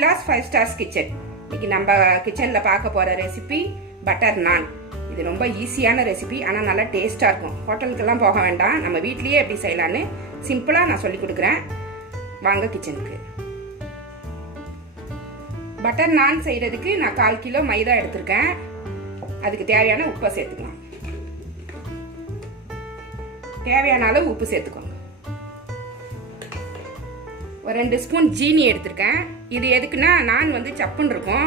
Sheela's 5 stars kitchen. இன்னைக்கு நம்ம கிச்சனில் பார்க்க போகிற ரெசிபி பட்டர் நான். இது ரொம்ப ஈஸியான ரெசிபி, ஆனால் நல்லா டேஸ்ட்டாக இருக்கும். ஹோட்டலுக்கெல்லாம் போக வேண்டாம், நம்ம வீட்லேயே எப்படி செய்யலான்னு சிம்பிளாக நான் சொல்லி கொடுக்குறேன். வாங்க கிச்சனுக்கு. பட்டர் நான் செய்கிறதுக்கு நான் 1/4 கிலோ மைதா எடுத்திருக்கேன். அதுக்கு தேவையான உப்பை சேர்த்துக்கலாம். தேவையான அளவு உப்பு சேர்த்துக்கோங்க. ஒரு 2 ஸ்பூன் ஜீனி எடுத்திருக்கேன். இது எதுக்குன்னா நான் வந்து சப்புன்னு இருக்கும்,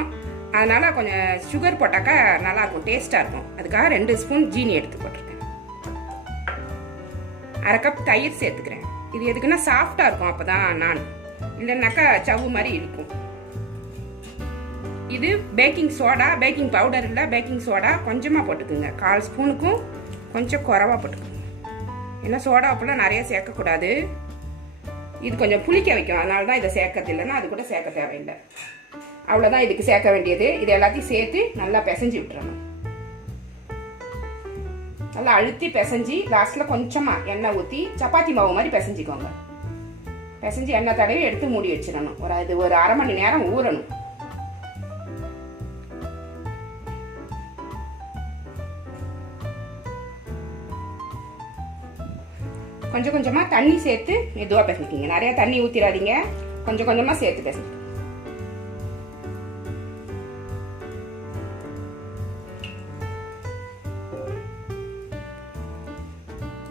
அதனால கொஞ்சம் சுகர் போட்டாக்கா நல்லாயிருக்கும், டேஸ்ட்டாக இருக்கும். அதுக்காக 2 ஸ்பூன் ஜீனி எடுத்து போட்டிருக்கேன். 1/2 கப் தயிர் சேர்த்துக்கிறேன். இது எதுக்குன்னா சாஃப்டாக இருக்கும், அப்போ தான் நான், இல்லைன்னாக்கா சவ்வு மாதிரி இருக்கும். இது பேக்கிங் சோடா, பேக்கிங் பவுடர் இல்லை, பேக்கிங் சோடா கொஞ்சமாக போட்டுக்குங்க. 1/4 ஸ்பூனுக்கும் கொஞ்சம் குறவாக போட்டுக்குங்க. ஏன்னா சோடா உப்புலாம் நிறைய சேர்க்கக்கூடாது, இது கொஞ்சம் புளிக்க வைக்கும், அதனால தான் இதை சேர்க்கறது. இல்லைன்னா அது கூட சேர்க்க தேவையில்லை. அவ்வளோதான் இதுக்கு சேர்க்க வேண்டியது. இது எல்லாத்தையும் சேர்த்து நல்லா பிசைஞ்சு விட்டுறணும். நல்லா அழுத்தி பிசைஞ்சி லாஸ்ட்டில் கொஞ்சமாக எண்ணெய் ஊற்றி சப்பாத்தி மாவு மாதிரி பிசைஞ்சிக்கோங்க. பிசைஞ்சு எண்ணெய் தடவி எடுத்து மூடி வச்சிடணும். ஒரு 1/2 மணி நேரம் ஊறணும். கொஞ்சம் கொஞ்சமாக தண்ணி சேர்த்து மெதுவாக பிசைஞ்சிக்கிங்க. நிறையா தண்ணி ஊற்றிடாதீங்க, கொஞ்சம் கொஞ்சமாக சேர்த்து பிசைஞ்சிக்கோங்க.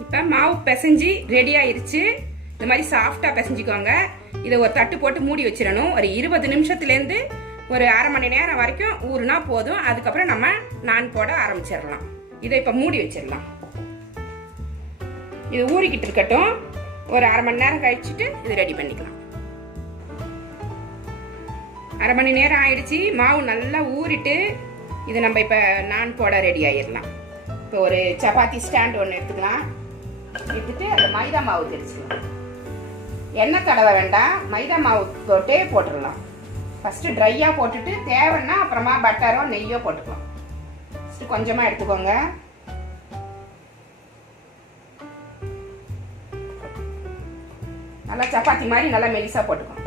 இப்போ மாவு பிசைஞ்சு ரெடி ஆயிடுச்சு. இந்த மாதிரி சாஃப்டாக பிசைஞ்சிக்கோங்க. இதை ஒரு தட்டு போட்டு மூடி வச்சிடணும். ஒரு 20 நிமிஷத்துலேருந்து ஒரு 1/2 மணி நேரம் வரைக்கும் ஊறுனா போதும். அதுக்கப்புறம் நம்ம நான் போட ஆரம்பிச்சிடலாம். இதை இப்போ மூடி வச்சிடலாம். இது ஊறிக்கிட்டு இருக்கட்டும். ஒரு 1/2 மணி நேரம் கழிச்சுட்டு இது ரெடி பண்ணிக்கலாம். 1/2 மணி நேரம் ஆயிடுச்சு. மாவு நல்லா ஊறிட்டு இது நம்ம இப்போ நான் போட ரெடி ஆயிடலாம். இப்போ ஒரு சப்பாத்தி ஸ்டாண்ட் ஒன்று எடுத்துக்கலாம். எடுத்துட்டு அந்த மைதா மாவு தெரிச்சுக்கலாம். எண்ணெய் தடவை வேண்டாம், மைதா மாவு போட்டே போட்டுடலாம். ஃபஸ்ட்டு ட்ரையாக போட்டுட்டு தேவைன்னா அப்புறமா பட்டரோ நெய்யோ போட்டுக்கலாம். ஃபஸ்ட்டு கொஞ்சமாக எடுத்துக்கோங்க. நல்லா சப்பாத்தி மாதிரி நல்லா மெலிசா போட்டுக்கோங்க.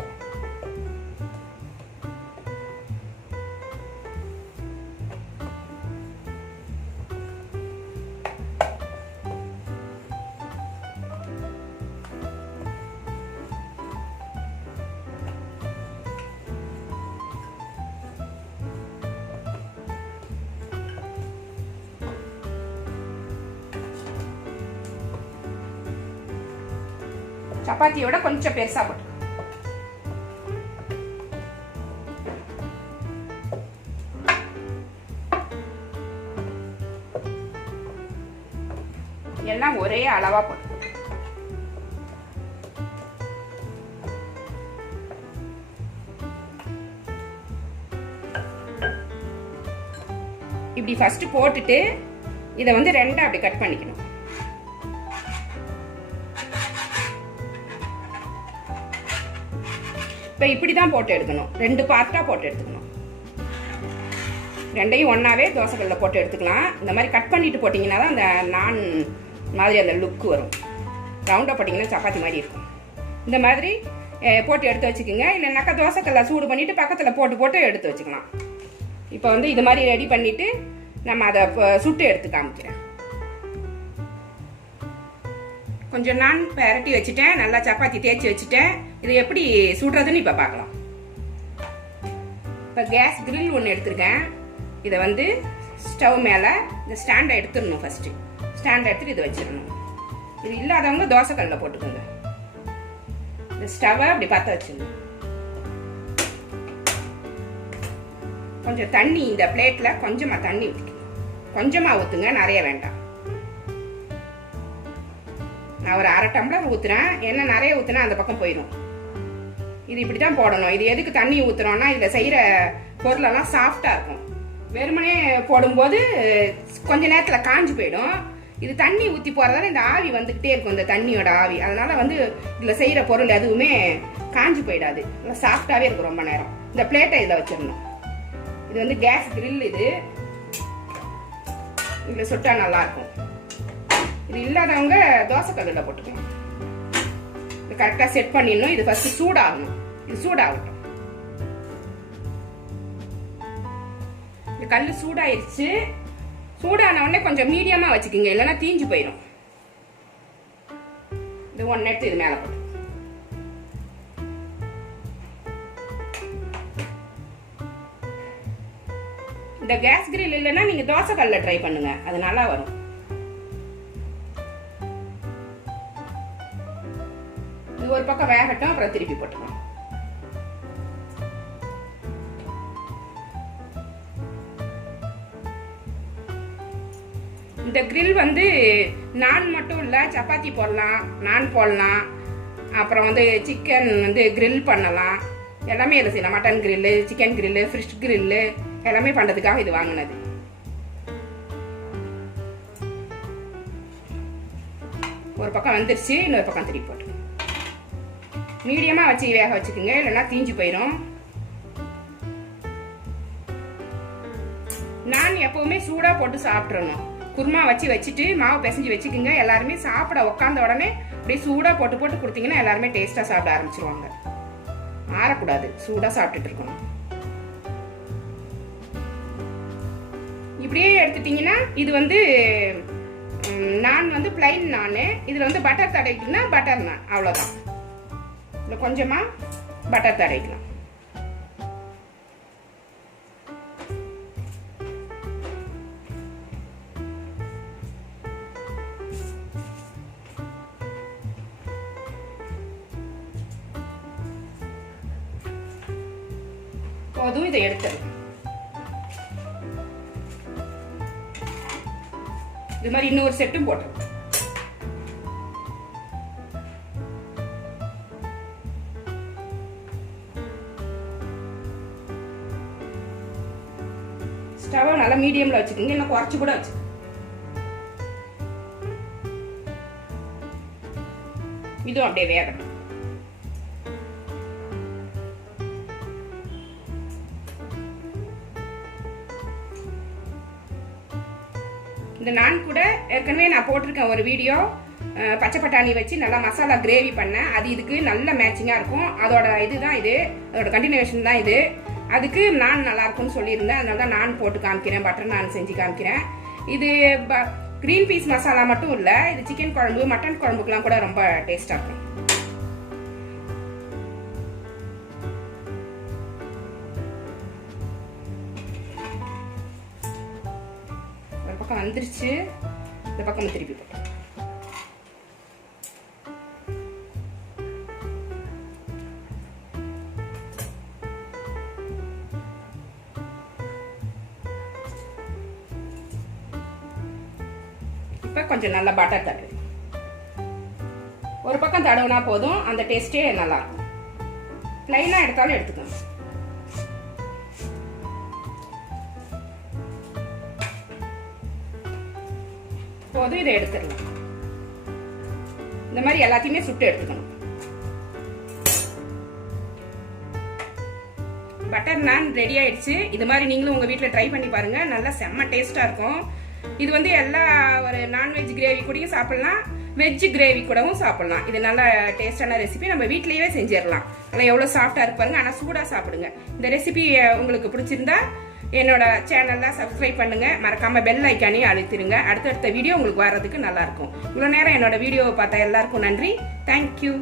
சப்பாத்தியோட கொஞ்சம் பெருசா போட்டு எல்லாம் ஒரே அளவா போட்டு இப்படி ஃபர்ஸ்ட் போட்டுட்டு இதை வந்து 2 அப்படி கட் பண்ணிக்கணும். இப்போ இப்படி தான் போட்டு எடுக்கணும். 2 பார்ட்டாக போட்டு எடுத்துக்கணும். 2ஐயும் ஒன்றாவே தோசைக்கல்லில் போட்டு எடுத்துக்கலாம். இந்த மாதிரி கட் பண்ணிட்டு போட்டிங்கன்னா தான் அந்த நான் மாதிரி அந்த லுக்கு வரும். ரவுண்டாக போட்டிங்கன்னா சப்பாத்தி மாதிரி இருக்கும். இந்த மாதிரி போட்டு எடுத்து வச்சுக்கோங்க. இல்லைனாக்கா தோசைக்கல்லை சூடு பண்ணிவிட்டு பக்கத்தில் போட்டு எடுத்து வச்சுக்கலாம். இப்போ வந்து இது மாதிரி ரெடி பண்ணிவிட்டு நம்ம அதை சுட்டு எடுத்து காமிக்கிறேன். கொஞ்சம் நான் பரட்டி வச்சுட்டேன், நல்லா சப்பாத்தி தேய்ச்சி வச்சுட்டேன். இது எப்படி சுடுறதுன்னு இப்போ பார்க்கலாம். இப்போ கேஸ் கிரில் ஒன்று எடுத்துருக்கேன். இதை வந்து ஸ்டவ் மேலே இந்த ஸ்டாண்டை எடுத்துடணும். ஃபஸ்ட்டு ஸ்டாண்டை எடுத்துட்டு இதை வச்சிடணும். இது இல்லாதவங்க தோசைக்கல்லில் போட்டுக்கோங்க. இந்த ஸ்டவ்வை அப்படி பற்ற வச்சிடணும். கொஞ்சம் தண்ணி இந்த பிளேட்டில் கொஞ்சமாக தண்ணி ஊற்றிக்கணும். கொஞ்சமாக ஊற்றுங்க, நிறைய வேண்டாம். நான் ஒரு 1/2 டம்ளர் ஊற்றுறேன். ஏன்னா நிறைய ஊற்றுனா அந்த பக்கம் போயிடும். இது இப்படி தான் போடணும். இது எதுக்கு தண்ணி ஊற்றுறோன்னா இதில் செய்கிற பொருளெல்லாம் சாஃப்டாக இருக்கும். வெறுமனே போடும்போது கொஞ்ச நேரத்தில் காஞ்சி போயிடும். இது தண்ணி ஊற்றி போகிறதால இந்த ஆவி வந்துக்கிட்டே இருக்கும், இந்த தண்ணியோட ஆவி. அதனால் வந்து இதில் செய்கிற பொருள் எதுவுமே காஞ்சி போயிடாது, நல்லா சாஃப்டாகவே இருக்கும் ரொம்ப நேரம். இந்த பிளேட்டை இதில் வச்சிடணும். இது வந்து கேஸ் கிரில். இது இதில் சுட்டால் நல்லாயிருக்கும். இது இல்லாதவங்க தோசைக்கல்லில் போட்டுக்கலாம். இது கரெக்டாக செட் பண்ணிடணும். இது ஃபஸ்ட்டு சூடாகணும். இது சூடாகட்டும். இந்த கல் சூடாயிருச்சு. சூடான உடனே கொஞ்சம் மீடியமா வச்சுக்கோங்க, இல்லைன்னா தீஞ்சு போயிடும். இது ஒன்று எடுத்து இது மேலே போட்டு இந்த கேஸ் கிரில் இல்லைன்னா நீங்க தோசை கல்ல ட்ரை பண்ணுங்க, அது நல்லா வரும். இது ஒரு பக்கம் வேகட்டும், அப்புறம் திருப்பி போட்டுக்கலாம். இந்த கிரில் வந்து நான் மட்டும் இல்லை, சப்பாத்தி போடலாம், நான் போடலாம், அப்புறம் வந்து சிக்கன் வந்து கிரில் பண்ணலாம், எல்லாமே இதில் செய்யலாம். Mutton grill, chicken grill, fish grill எல்லாமே பண்ணுறதுக்காக இது வாங்கினது. ஒரு பக்கம் வந்துருச்சு, இன்னொரு பக்கம் திருப்பி போட்டு மீடியமாக வச்சு வேக வச்சுக்கோங்க, இல்லைன்னா தீஞ்சு போயிடும். நான் எப்பவுமே சூடாக போட்டு சாப்பிட்றணும். குருமா வச்சுட்டு மாவு பிசைஞ்சு வச்சுக்கோங்க. எல்லாருமே சாப்பிட உட்காந்த உடனே அப்படியே சூடாக போட்டு கொடுத்தீங்கன்னா எல்லாருமே டேஸ்ட்டாக சாப்பிட ஆரம்பிச்சிருவாங்க. ஆறக்கூடாது, சூடாக சாப்பிட்டுட்டு இருக்கணும். இப்படியே எடுத்துட்டீங்கன்னா இது வந்து நான் வந்து பிளைன் நான். இதில் வந்து பட்டர் தடவிக்கணும்னா பட்டர் நான், அவ்வளோதான். இதில் கொஞ்சமாக பட்டர் தடவிக்கலாம். போதும், இதை எடுத்துடலாம். இது மாதிரி இன்னொரு செட்டும் போட்டு ஸ்டவ் நல்லா மீடியம்ல வச்சுக்கோங்க, இல்லை குறைச்சு கூட வச்சு. இதுவும் அப்படியே வேகட்டும். இந்த நான் கூட ஏற்கனவே நான் போட்டிருக்கேன் ஒரு வீடியோ, பச்சை பட்டாணி வச்சு நல்லா மசாலா கிரேவி பண்ணேன். அது இதுக்கு நல்ல மேட்சிங்காக இருக்கும். அதோட இதுதான் இது, அதோட கண்டினியூஷன் தான் இது. அதுக்கு நான் நல்லா இருக்கும்னு சொல்லியிருந்தேன், அதனால தான் நான் போட்டு காமிக்கிறேன், பட்டர் நான் செஞ்சு காமிக்கிறேன். இது கிரீன் பீஸ் மசாலா மட்டும் இல்லை, இது சிக்கன் குழம்பு, மட்டன் குழம்புக்கெல்லாம் கூட ரொம்ப டேஸ்டாக இருக்கும். பக்கம் வந்துருச்சு, இந்த பக்கம் திருப்பி போட்டு இப்ப கொஞ்சம் நல்லா பட்டர் தடவு. ஒரு பக்கம் தடவுனா போதும், அந்த டேஸ்டே நல்லா இருக்கும். பிளைனா எடுத்தாலும் எடுத்துக்கணும். போதும், இதை எடுத்துடலாம். இந்த மாதிரி எல்லாத்தையுமே சுட்டு எடுத்துக்கணும். பட்டர் நான் ரெடி ஆயிடுச்சு. இது மாதிரி நீங்களும் உங்க வீட்டில் ட்ரை பண்ணி பாருங்க, நல்லா செம்ம டேஸ்டா இருக்கும். இது வந்து எல்லா ஒரு நான்வெஜ் கிரேவி கூடயும் சாப்பிடலாம், வெஜ் கிரேவி கூடவும் சாப்பிடலாம். இது நல்ல டேஸ்டான ரெசிபி, நம்ம வீட்லயே செஞ்சிடலாம். நல்லா எவ்வளோ சாஃப்டா இருப்பாருங்க, ஆனால் சூடாக சாப்பிடுங்க. இந்த ரெசிபி உங்களுக்கு பிடிச்சிருந்தா என்னோட சேனல்ல சப்ஸ்கிரைப் பண்ணுங்க, மறக்காம பெல் ஐக்கானையும் அழுத்திருங்க. அடுத்தடுத்த வீடியோ உங்களுக்கு வர்றதுக்கு நல்லா இருக்கும். இவ்வளோ நேரம் என்னோட வீடியோவை பார்த்த எல்லாருக்கும் நன்றி. தேங்க்யூ.